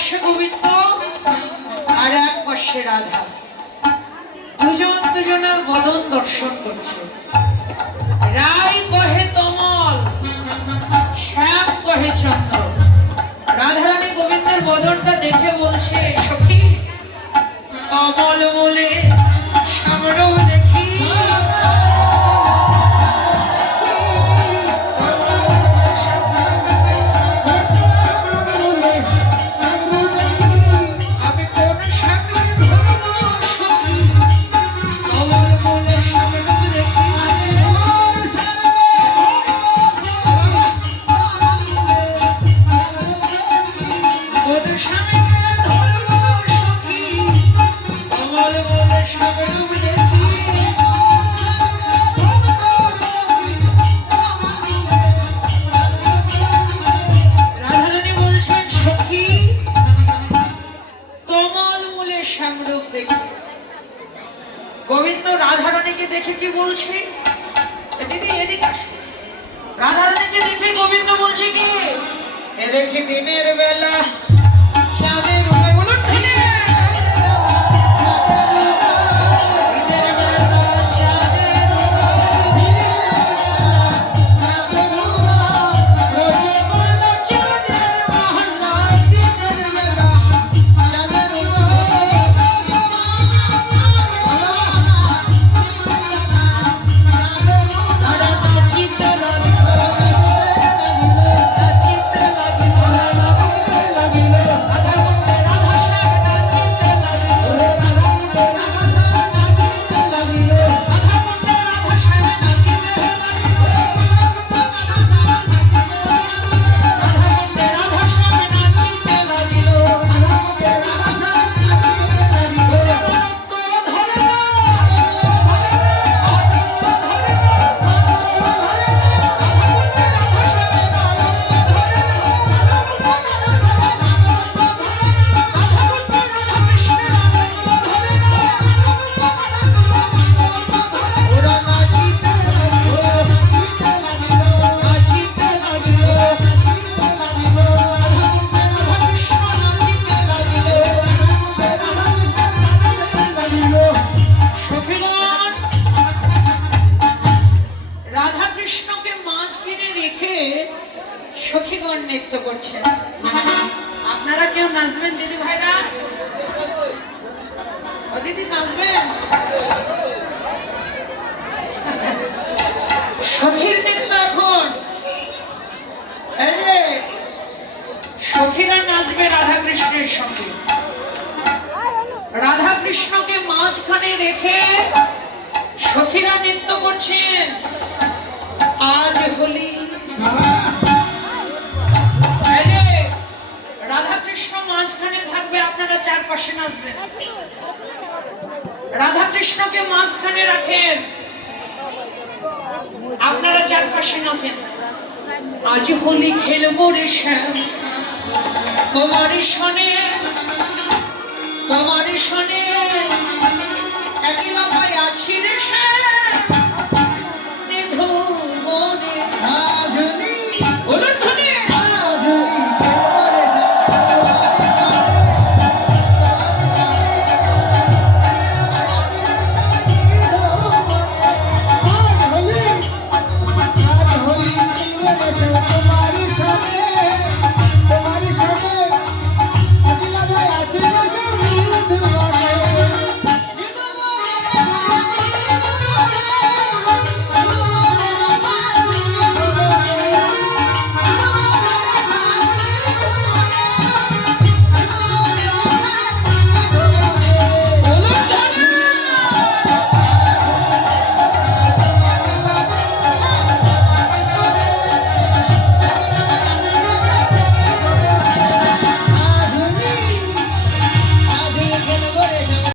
পাশে গোবিন্দ আর এক পাশে রাধা। দুজন দুজনের বদন দর্শন করছে। রায় কহে তমল, শ্যাম কহে চন্দ্র রাধারানী গোবিন্দের বদনটা দেখে বলছে, সখী কমল মূলে গোবিন্দ রাধারানীকে দেখে কি বলছে? দিদি, এদিকে আসো। রাধারানীকে দেখে গোবিন্দ বলছে কি? এ দেখি দিনের বেলা রাধা কৃষ্ণকে মাছ কিনে রেখে সখীগণ নৃত্য করছেন। আপনারা কেউ নাচবেন, দিদি ভাইরা? দিদি নাচবেন? সখীর নৃত্য এখন। সখীরা নাচবে রাধা কৃষ্ণের সঙ্গে। রাধা কৃষ্ণকে মাঝখানে রেখে সখীরা নৃত্য করছেন। আজ হোলি। রাধা কৃষ্ণ মাঝখানে থাকবে, আপনারা চারপাশে নাচবেন। রাধা কৃষ্ণকে মাঝখানে রাখেন। আপনারা চারপাশে নাচেন। আজ হোলি খেলব রে শ্যাম শনে তোমারই শনে। একই লম্বায় আছি রে শ্যাম